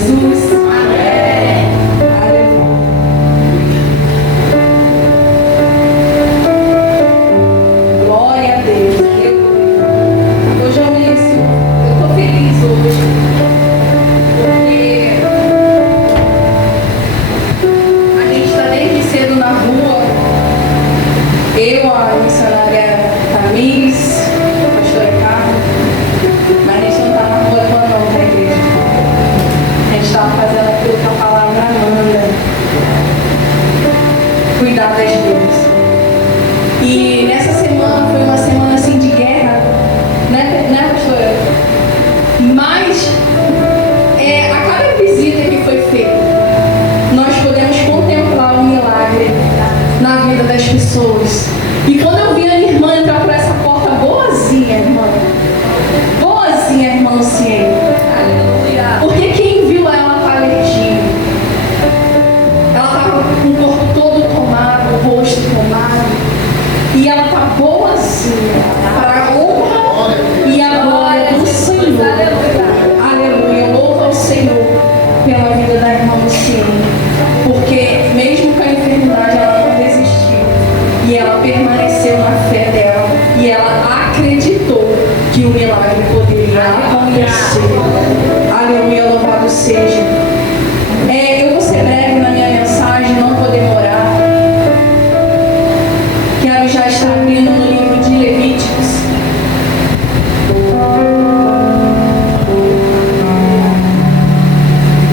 Jesus. Amém. Glória a Deus. Hoje eu estou feliz hoje, porque a gente está desde cedo na rua. Eu, a missionária Tamires, a pastora Carla, mas a gente não está na rua toda não, tá, igreja? A gente está fazendo aquilo que a palavra manda, cuidar das vidas. E nessa semana foi uma semana assim de guerra, né pastora? Mas a cada visita que foi feita, nós podemos contemplar o milagre na vida das pessoas. E quando eu vi a minha irmã entrar por essa porta boazinha, irmã Luciene, porque quem viu ela com alergia, ela estava com o corpo todo tomado, o rosto tomado, e ela está boazinha, para a honra e a glória do Senhor. Aleluia, louva ao Senhor pela vida da irmã Luciene, porque mesmo com a enfermidade ela não desistiu, e ela permaneceu na fé dela, e ela acreditou que o milagre poderia acontecer. Aleluia, louvado seja. Eu vou ser breve na minha mensagem, não vou demorar. Quero já estar abrindo no livro de Levíticos.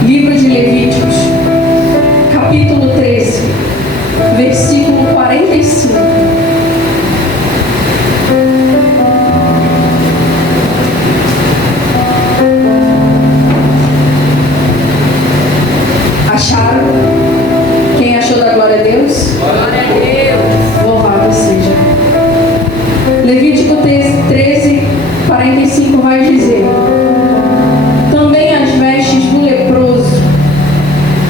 Livro de Levíticos, capítulo 13, versículo 45. Acharam? Quem achou da glória a Deus? Glória a Deus. Louvado seja. Levítico 13, 45 vai dizer: também as vestes do leproso,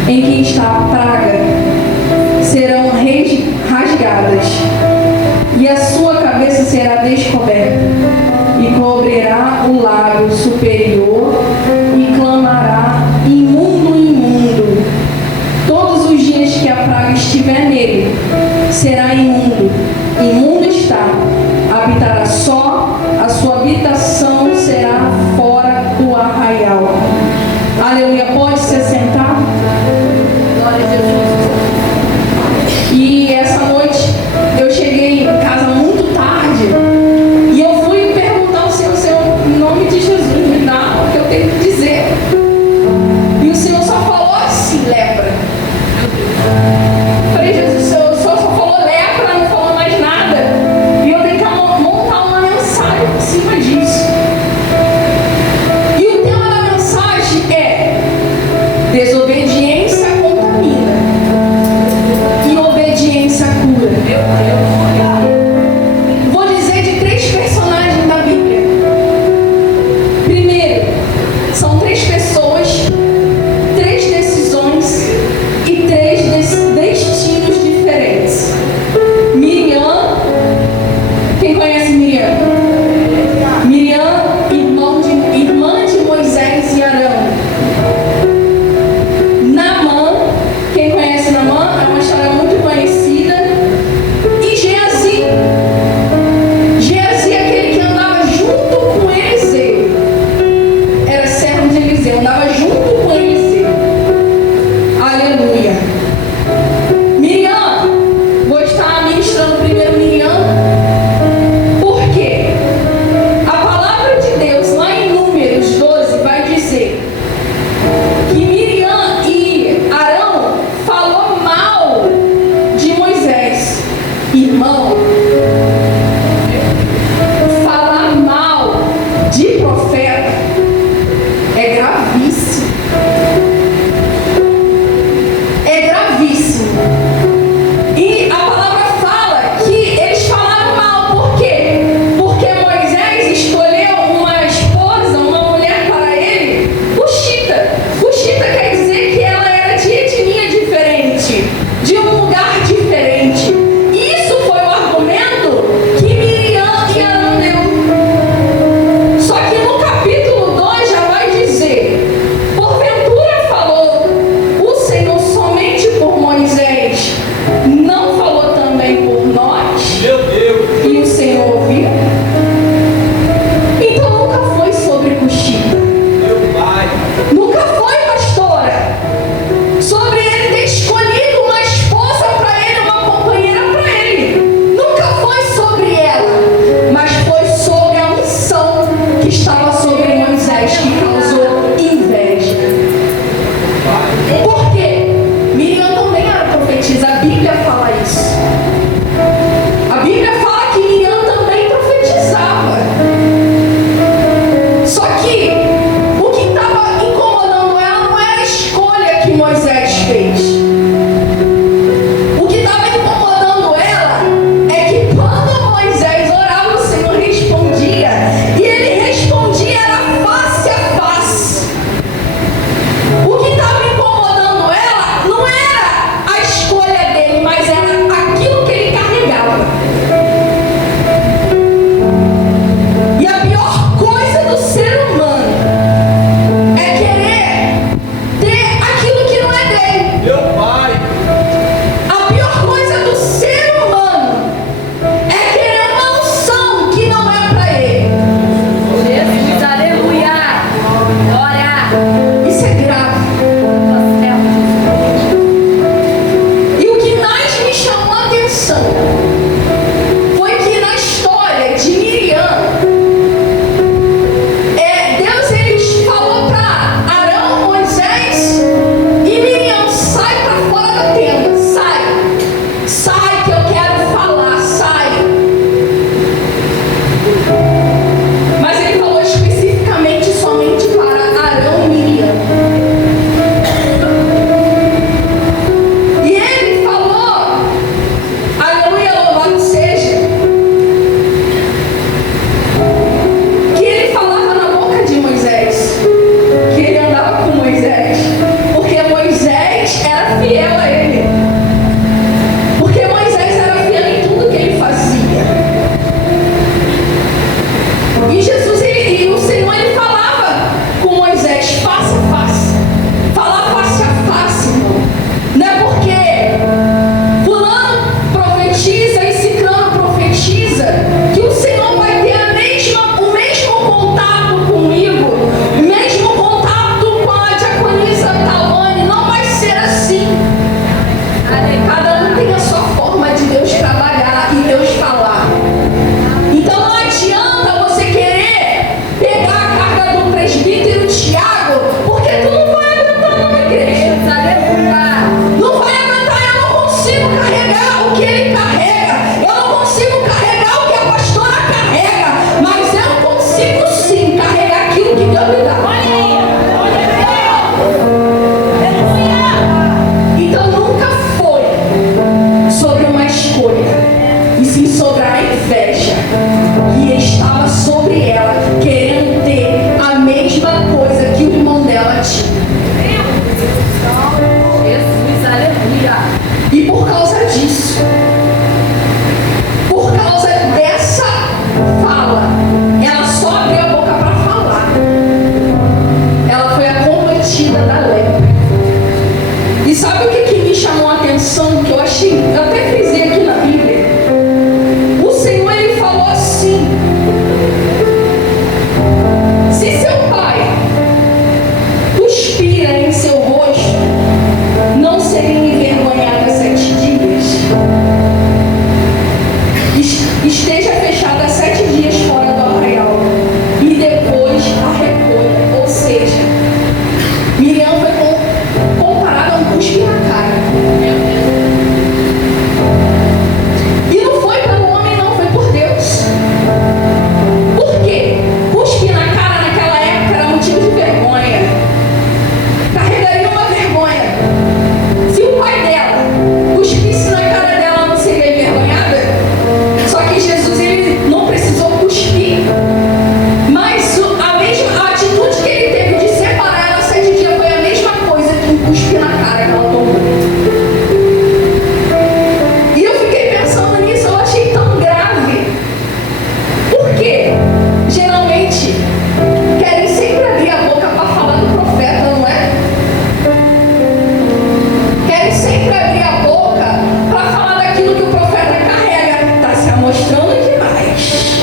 em que está a praga, serão rasgadas, e a sua cabeça será descoberta, e cobrirá o lábio superior, e clamará: imundo, imundo. Todos os dias que a praga estiver nele, será imundo. Imundo está. Habitará só, a sua habitação será fora do arraial. Aleluia. Pode se assentar? Glória a Jesus. E essa noite eu cheguei em casa muito tarde, e eu fui perguntar ao Senhor, em nome de Jesus, me dá o que eu tenho que dizer. E o Senhor só falou assim: lepra. Falei: Jesus, o Senhor só falou lepra, não falou mais nada. E eu tenho que montar uma mensagem por cima disso. E o tema da mensagem é: desobediência contamina e obediência cura. Vou dizer de 3 personagens da Bíblia. Primeiro, são 3 pessoas, 3 decisões e 3 destinos diferentes. Miriam, quem conhece Miriam? Miriam, irmã de Moisés e Arão. Naamã, quem conhece Naamã? É uma história muito conhecida. E Geazi. Geazi é aquele que andava junto com Eliseu. Era servo de Eliseu, andava junto com Eliseu. Aleluia. Miriam, vou estar ministrando primeiro Miriam. Por quê? A palavra de Deus, lá em Números 12, vai dizer que Miriam e Arão falou mal de Moisés. Irmão, falar mal de profeta é gravíssimo. É gravíssimo. E a palavra fala que eles falaram mal. Por quê? Porque Moisés escolheu uma esposa, uma mulher para ele, cuxita. Cuxita quer dizer que ela era de etnia diferente, de um lugar diferente. Isso foi o argumento que Miriam e Arão deu. Só que no capítulo 2 já vai dizer: ungida da lepra. E sabe o que me chamou a atenção? Que eu achei, eu até frisei aqui na Bíblia. O Senhor, Ele falou assim: se seu pai cuspira em seu rosto, não seria envergonhada 7 dias? Esteja fechada 7 dias fora do arraial e depois a recolha. Ou seja, Miriam foi comparada a um cuspe na cara. E não foi pelo homem, não, foi por Deus. Por quê? Cuspe na cara naquela época era motivo de vergonha. Carregaria uma vergonha. Se o pai dela cuspisse na cara dela, ela não seria envergonhada? Só que Jesus, ele não precisou cuspir. Mas a atitude que ele teve de separar ela 7 dias foi a mesma coisa que um cuspe na cara que ela tomou. E eu fiquei pensando nisso, eu achei tão grave. Por quê? Geralmente querem sempre abrir a boca para falar do profeta, não é? Querem sempre abrir a boca para falar daquilo que o profeta carrega. Está se amostrando demais.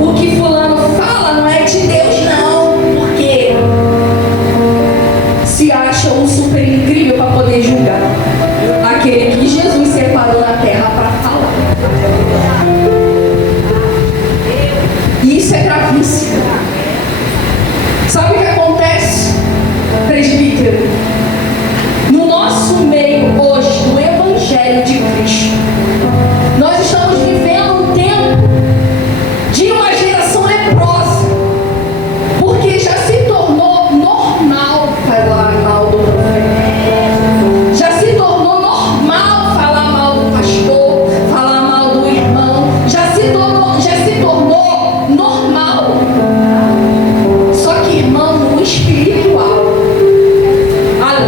O que fulano fala não é de Deus, não. Porque se acha um super incrível para poder julgar aquele que Jesus separou na terra para falar. E isso é gravíssimo. Sabe o que acontece, presbítero? No nosso meio hoje, no Evangelho de Cristo, nós estamos vivendo um tempo de uma geração leprosa, porque já se tornou normal falar mal do profeta, já se tornou normal falar mal do pastor, falar mal do irmão, já se tornou normal. Só que, irmão, no espiritual, a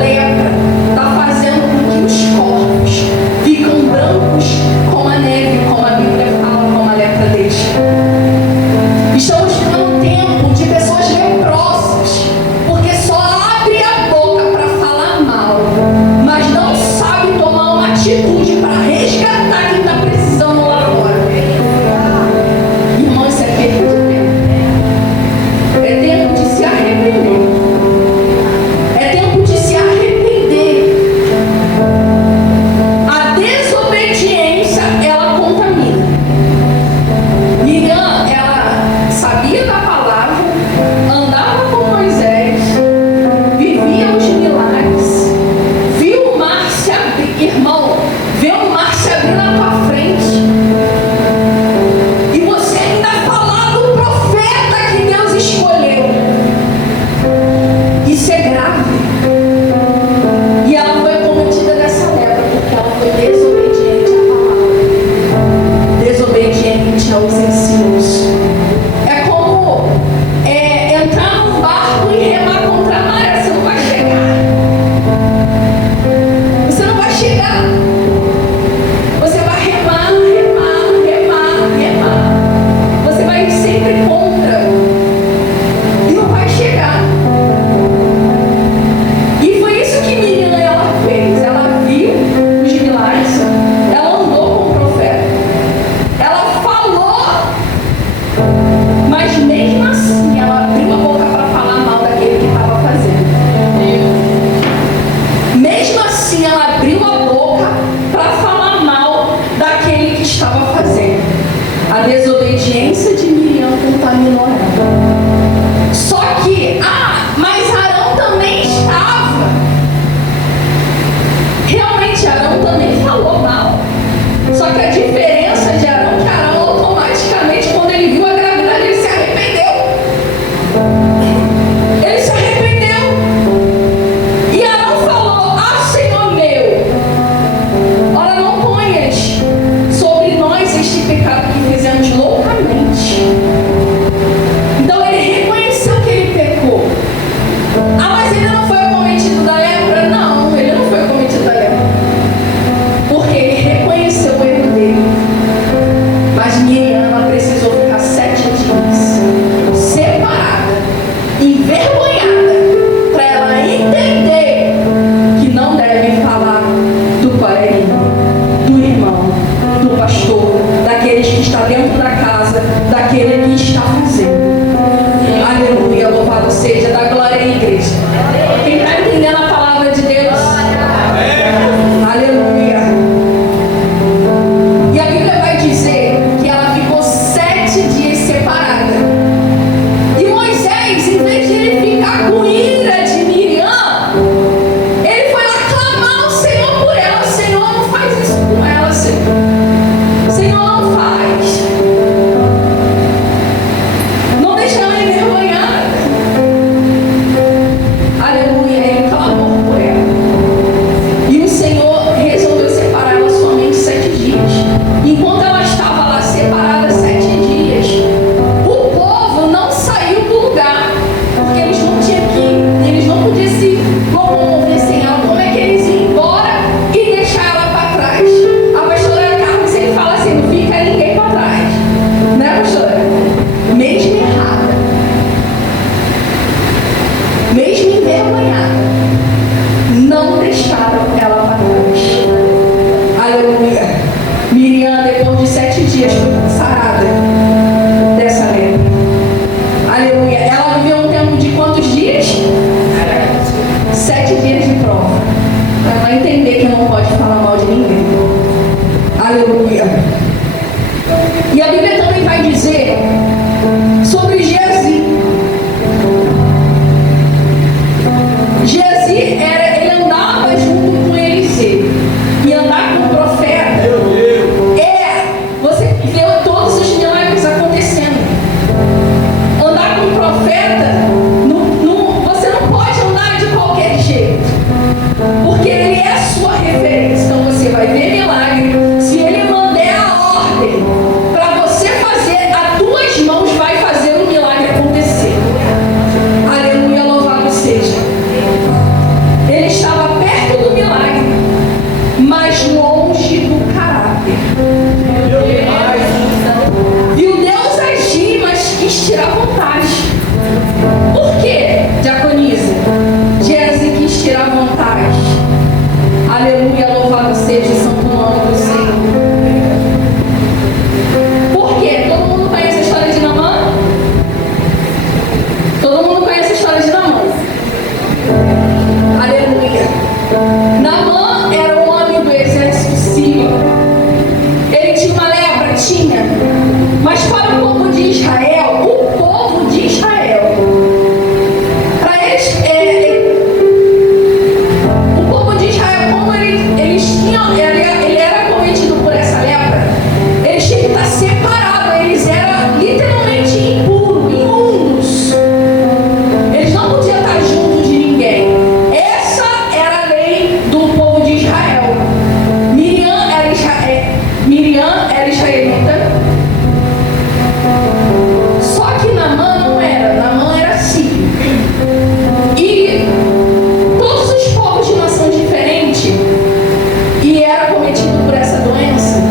mesmo envergonhada, não deixaram ela para trás. Aleluia. Miriam, depois de 7 dias, foi sarada dessa lepra. Aleluia. Ela viveu um tempo de quantos dias? 7 dias de prova. Para ela entender que não pode falar mal de ninguém. Aleluia. E a Bíblia também vai dizer sobre Geazi. Geazi ele andava junto com Eliseu. E andar com o profeta você vê todos os milagres acontecendo. Andar com o profeta, você não pode andar de qualquer jeito, porque ele é a sua referência. Então você vai ver milagre. Se ele mandar a ordem para você fazer, as tuas mãos vai fazer o milagre acontecer. Aleluia, louvado seja. Ele estava perto do milagre, mas longe do caráter. Viu Deus agir, mas quis tirar vantagem. Por quê, diaconisa? Geazi quis tirar vantagem. Aleluia, louvado seja o santo nome do Senhor. Por quê? Todo mundo conhece a história de Naamã? Todo mundo conhece a história de Naamã. Aleluia. Naamã era um homem do exército sírio. Ele tinha uma lepra? Tinha. Mas para o povo de Israel, para eles, o povo de Israel, como ele era cometido por essa lepra, eles tinham que estar separados. Eles eram literalmente impuros, imundos. Eles não podiam estar juntos de ninguém. Essa era a lei do povo de Israel. Miriam era israelita. Só que Naamã não era. Naamã era sírio. E todos os povos de nações diferentes e era cometido por essa doença,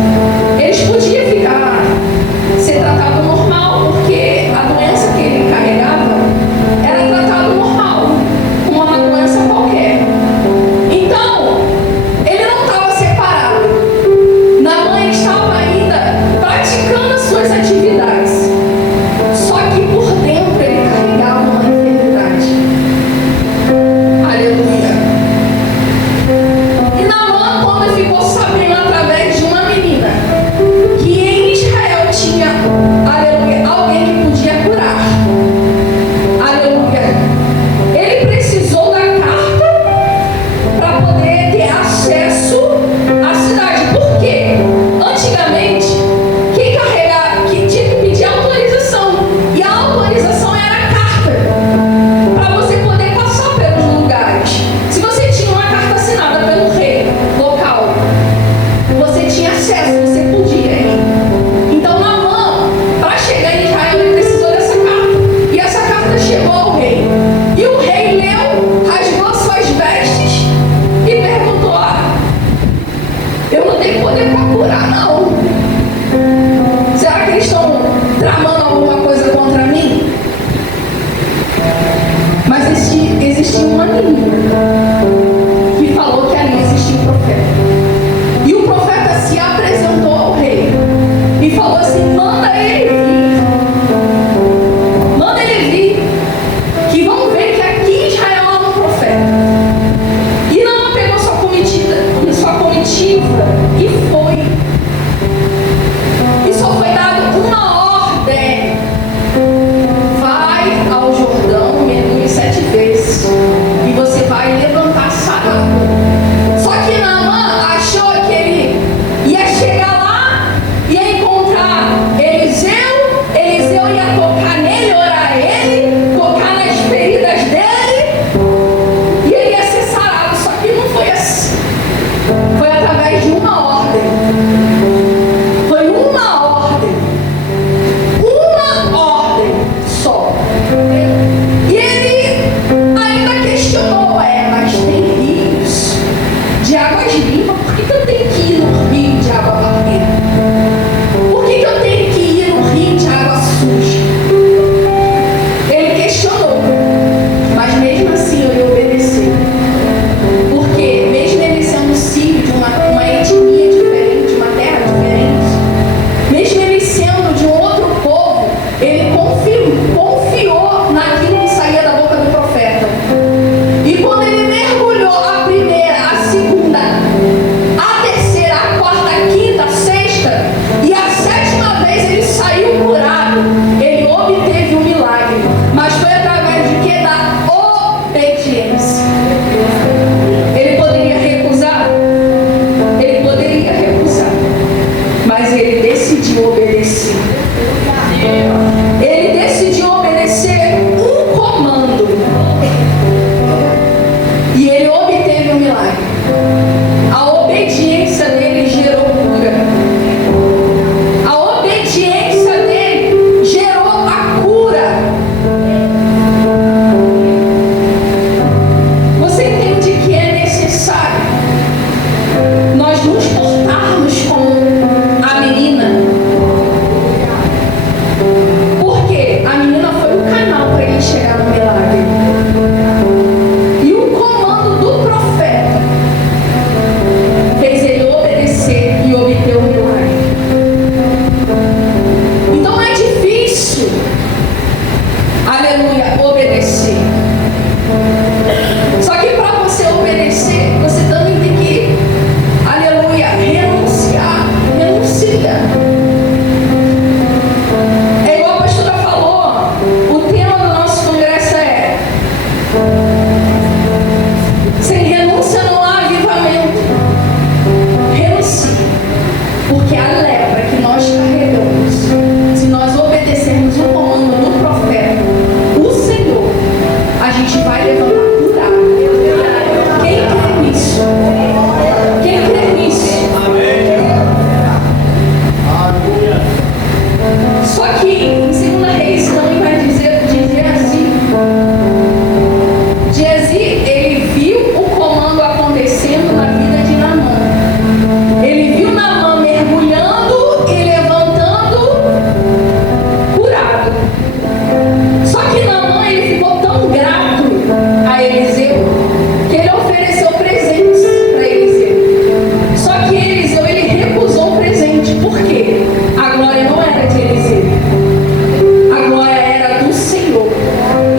eles podiam ser tratado normal, porque a doença que ele carregava era tratado normal, como uma doença qualquer. Então, ele não estava separado. Naamã estava ainda praticando as suas atividades. Só que por dentro ele carregava uma enfermidade. Aleluia. E Naamã, quando ficou sabendo através de uma menina que em Israel tinha, aleluia, alguém que podia curar, aleluia, ele precisou da carta para poder ter acesso à cidade. Por quê? Antigamente, quem tinha que pedir autorização, e a autorização era a carta para você poder passar pelos lugares. Se você tinha uma carta assinada pelo rei local, você tinha acesso, você podia ir. Então Naamã, para chegar em Israel, ele precisou dessa carta. E essa carta chegou ao rei. E o rei leu, rasgou as suas vestes e perguntou: eu não tenho poder para curar, não. Será que eles estão tramando alguma coisa contra mim? Mas existia uma menina que falou que ali existia um profeta. E o profeta se apresentou ao rei e falou assim: manda ele vir. Manda ele vir, que vão ver que aqui em Israel há um profeta. E não pegou sua comitiva e foi. E só foi dado uma ordem: vai ao Jordão, mergulhe 7 vezes, e você vai levantar curado. Quem crê nisso? Quem crê nisso? Só que em 2 Reis também vai dizer de Geazi, ele viu o comando acontecendo na vida de Naamã. Ele viu Naamã mergulhando e levantando curado. Só que Naamã, ele ficou tão grato a Eliseu que ele ofereceu presentes para Eliseu. Só que Eliseu, ele recusou o presente. Por quê? A glória não era de Eliseu. A glória era do Senhor.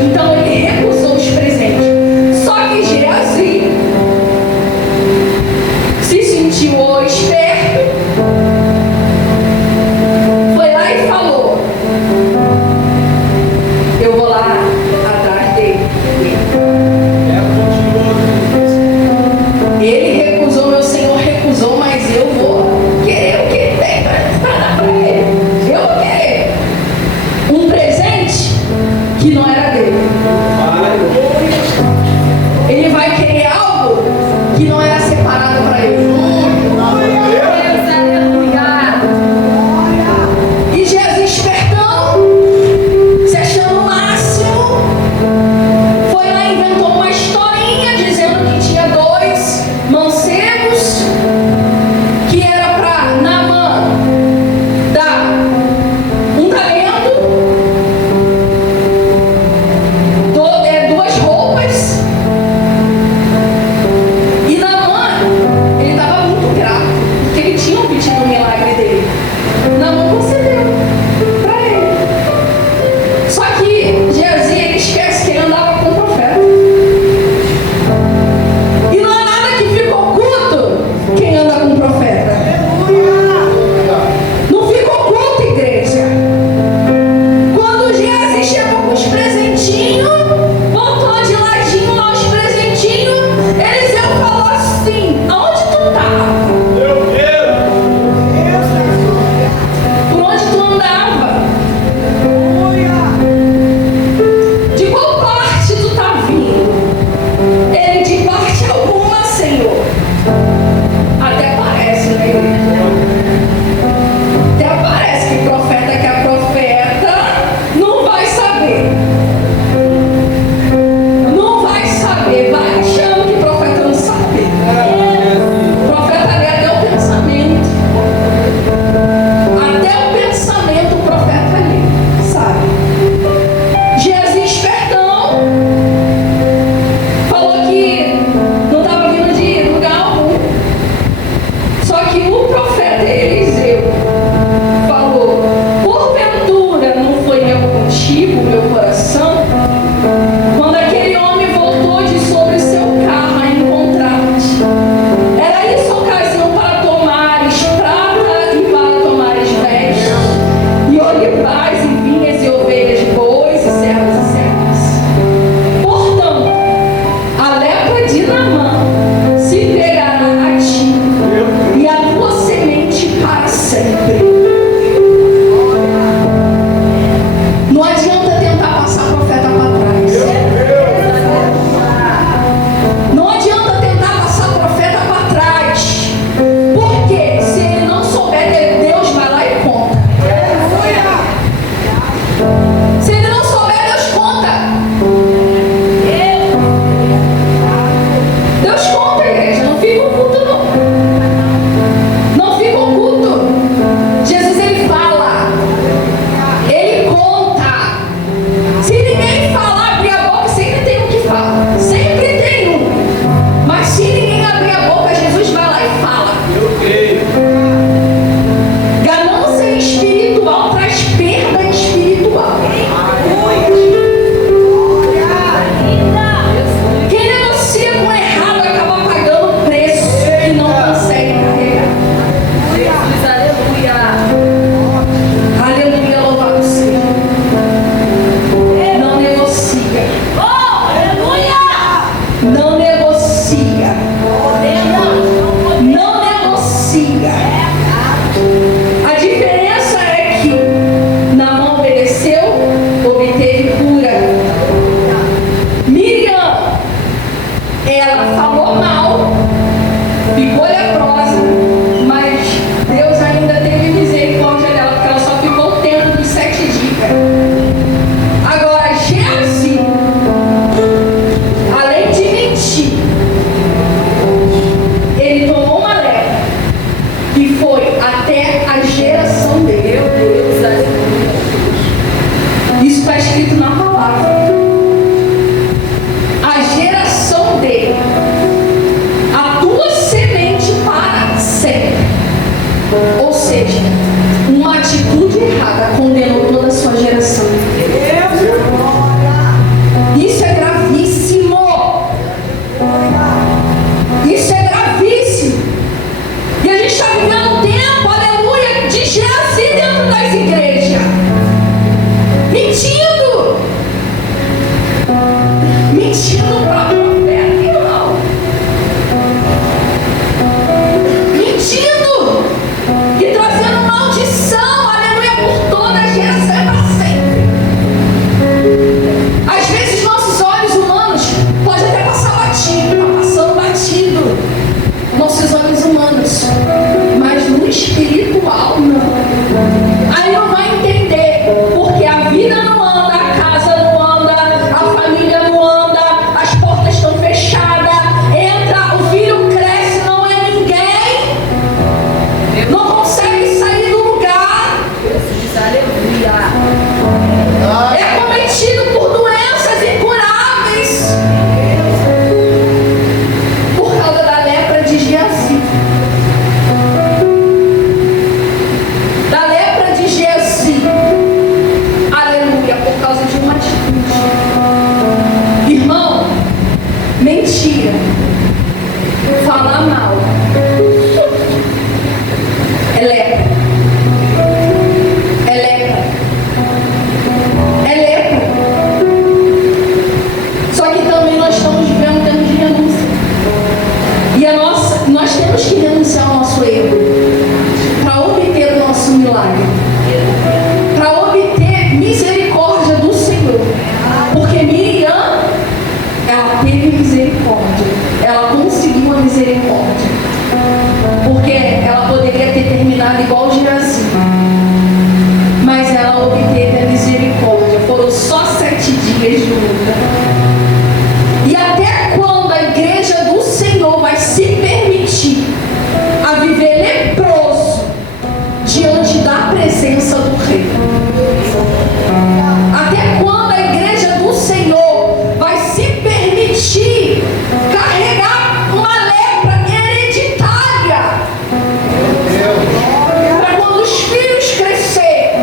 Então ele recusou os presentes. Só que Geazi se sentiu esperto, foi lá e falou: eu vou lá atrás dele. Ele recusou, meu Senhor recusou, mas eu vou querer o que ele tem para dar para ele. Eu vou querer um presente que não era dele. Ele vai querer algo que não era separado para ele. E Jesus, espertão, se achando o máximo, foi lá e inventou uma historinha dizendo que tinha 2 mancebos, que era para Naamã dar um talento, 2 roupas. E Naamã, ele estava muito grato, porque ele tinha obtido o milagre dele. Naamã concedeu para ele. Só que Geazi, ele esquece que ele andava com o profeta. E não é nada que fica oculto quem anda com o profeta. Não fica oculto, igreja. Quando Geazi chegou com os presentinhos, voltou de ladinho lá os presentinhos, Eliseu falou assim: aonde tu estava? Por onde tu andava? De qual parte tu tá vindo? Ele: de parte alguma, Senhor. Até parece, né, igreja? Até parece que profeta que é profeta não vai saber. Não vai saber. Vai achando que profeta não sabe. O profeta lê até o pensamento. Até o pensamento o profeta lê, sabe? Geazi, espertão, falou que não estava vindo de lugar algum. Só que o profeta Eliseu falou: porventura não foi eu contigo, meu coração, quando aquele homem voltou de sobre seu carro a encontrar-te? Era isso ocasião para tomares prata e para tomares vestes, e olivais e vinhas e ovelhas, bois e servos e servas. Portanto, a lepra de Naamã se pegará a ti e a tua semente para sempre. Não adianta tentar passar profeta para trás. Não adianta tentar passar profeta para trás. Porque se ele não souber, Deus vai lá e conta. Se ele não souber, Deus conta. Deus conta, igreja. Não fica oculto, não. Não fica oculto. Jesus, ele fala. Ele conta. Se ninguém falar, abrir a boca, sempre tem um que fala. Sempre tem um. Mas se ninguém abrir a boca, Jesus vai lá e fala. Ganância espiritual traz perda espiritual. Quem negocia com o errado acaba pagando o preço que não consegue carregar. Aleluia, louvado seja. Não negocia. Não negocia. Não negocia. A diferença é que Naamã obedeceu, obteve cura. Miriam ela falou mal, ficou leprosa, mas Deus ainda teve misericórdia dela, porque ela só ficou o tempo dos 7 dias. Agora, Geazi, além de mentir, ele tomou uma lepra que foi até a geração dele. Meu Deus, Isso está escrito na palavra. A geração dele, a tua semente para sempre. Ou seja, uma atitude errada condenou toda a sua geração. Isso é gravíssimo. Isso é gravíssimo. E a gente está vivendo um tempo, aleluia, de Geazi dentro das igrejas. Mentindo. Mentindo para a profeta, irmão. Mentindo. E trazendo maldição, aleluia, por toda a geração e para sempre. Às vezes nossos olhos humanos podem até passar batido, está passando batido. Nossos olhos humanos, mas no espiritual não. Aí não vai entender, porque a vida não anda, a casa não anda, a família não anda, as portas estão fechadas, entra, o filho cresce, não é ninguém, não consegue sair do lugar, Jesus, aleluia. é cometido por doenças incuráveis, por causa da lepra de Geazi. Da lepra de Geazi, aleluia, por causa de uma atitude. Irmão, mentira, falar mal, é lepra. É lepra. É lepra. Só que também nós estamos vivendo um tempo de renúncia. E nós temos que renunciar ao nosso erro para obter o nosso milagre, para obter misericórdia do Senhor. Porque Miriam, ela teve misericórdia, ela conseguiu a misericórdia, porque ela poderia ter terminado igual Geazi, mas ela obteve a misericórdia. Foram só 7 dias de luta. E até quando a igreja do Senhor vai se permitir a viver leproso diante da presença do Rei? Até quando a igreja do Senhor vai se permitir carregar uma lepra hereditária? Para quando os filhos crescer,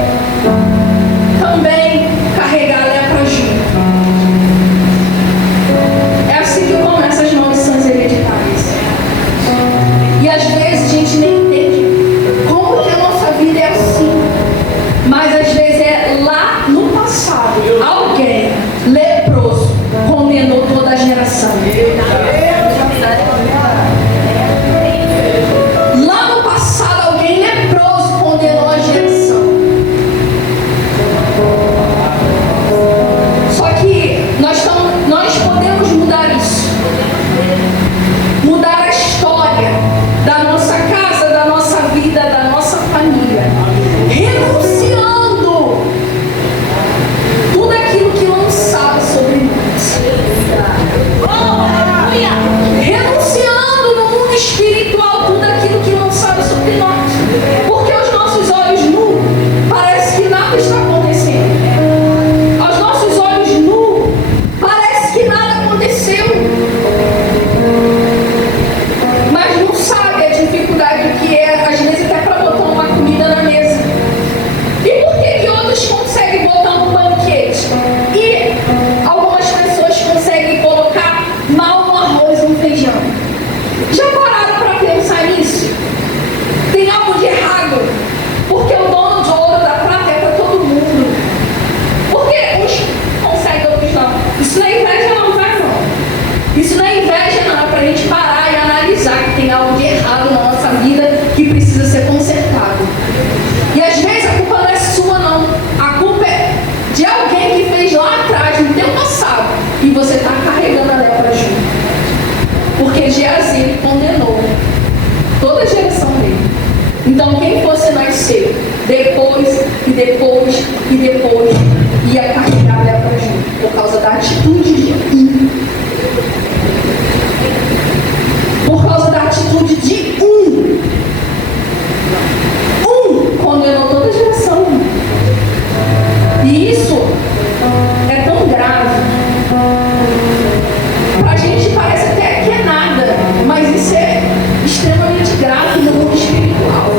também carregar a lepra junto. É assim que começam as maldições hereditárias. E às vezes a gente nem entende como que a nossa vida é assim. Mas às vezes é lá no passado, alguém leproso condenou toda a geração. Lá no passado, alguém leproso condenou a geração. Só que nós podemos mudar isso. Mudar a história da nossa casa, da nossa vida, da nossa família. Renunciando tudo aquilo que não sabe sobre nós. Renunciando no mundo espiritual tudo aquilo que não sabe sobre nós. Porque aos nossos olhos nus, parece que nada está acontecendo. Aos nossos olhos nus, parece que nada aconteceu. Mas não sabe a dificuldade que é, às vezes, até para botar uma comida na mesa. E por que outros conseguem botar um banquete? E algumas pessoas conseguem colocar mal no arroz e no feijão. Já pararam para pensar nisso? Tem algo de errado? Porque o dono de ouro da prata é para todo mundo. Por que uns conseguem, outros não? Isso não é inveja não, tá, irmão? Isso não é inveja não, é para a gente parar e analisar que tem algo de errado na nossa vida que precisa ser consertado. E às vezes a culpa não é sua não, a culpa é de alguém que fez lá atrás, no tempo passado, e você está carregando a lepra junto. Então, quem fosse nascer depois e depois e depois ia carregar a lepra junto, por causa da atitude de um. Por causa da atitude de um. Um condenou toda a geração. E isso é tão grave. Pra gente parece até que é nada, mas isso é extremamente grave no mundo espiritual.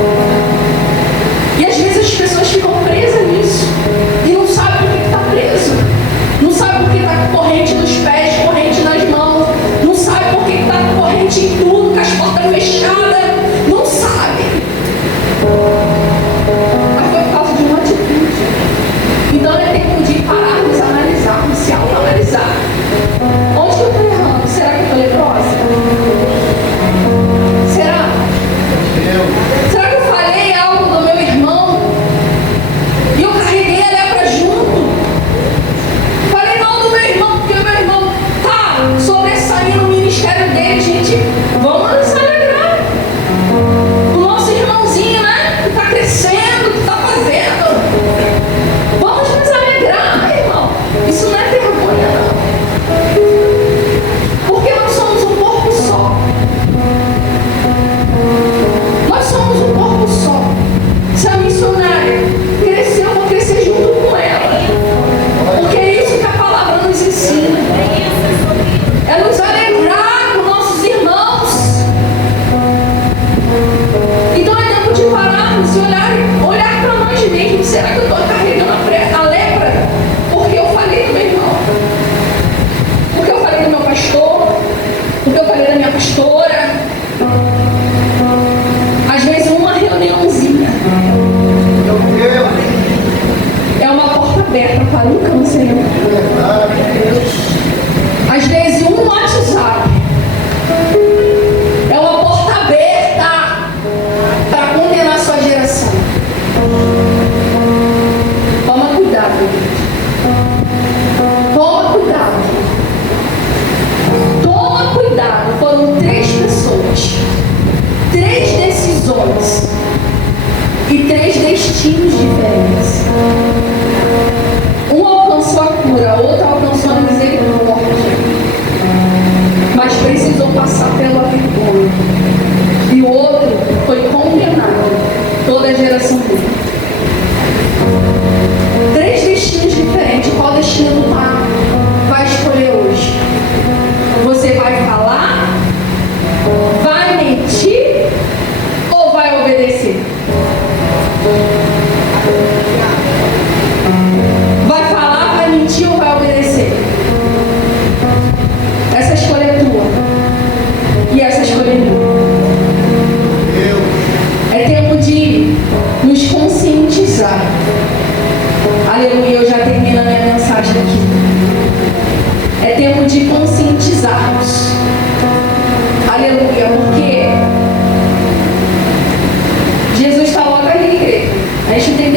E às vezes as pessoas ficam presas nisso e não sabem por que está preso. Não sabem por que está com corrente nos pés, corrente nas mãos. Não sabem por que está com corrente em tudo, com as portas fechadas. Não sabem. Mas foi por causa de uma atitude. Então é tempo de pararmos, analisarmos, se autoanalisar. Onde que eu estou errando? Será que eu estou leprosa? Será? Será que eu falei algo do meu irmão e eu carreguei a lepra junto? Falei mal do meu irmão, porque o meu irmão está sobressaindo o ministério dele, gente. Vamos nos alegrar. O nosso irmãozinho, né? Que está crescendo, que está fazendo. Vamos nos alegrar, irmão. Isso não é vergonha, não. Porque nós somos um corpo só. Nós somos um corpo só. Se a missionária crescer, eu vou crescer junto com ela. Porque é isso que a palavra nos ensina. É nos alegrar com nossos irmãos. Então é tempo de pararmos e olhar para nós mesmos. Será que eu estou carregando a lepra? Porque eu falei do meu irmão. Porque eu falei do meu pastor. Porque eu falei da minha pastora. Às vezes uma reuniãozinha é uma porta aberta para um câncer. Às vezes um WhatsApp é uma porta aberta para condenar sua geração. Toma cuidado, gente. Toma cuidado. Toma cuidado. Foram 3 pessoas, 3 decisões e 3 destinos diferentes. Um alcançou a cura, outro alcançou a misericórdia, mas precisou passar pela vergonha. E o outro foi condenado, toda a geração dele. 3 destinos diferentes. Qual destino vai escolher hoje? Você vai falar? Vai mentir? Ou vai obedecer? Vai falar, vai mentir ou vai obedecer? Essa escolha é tua. E essa escolha é minha. É tempo de nos conscientizar. Aleluia, eu já termino a minha mensagem aqui. É tempo de conscientizarmos. Aleluia, porque Jesus está logo ali, igreja. A gente tem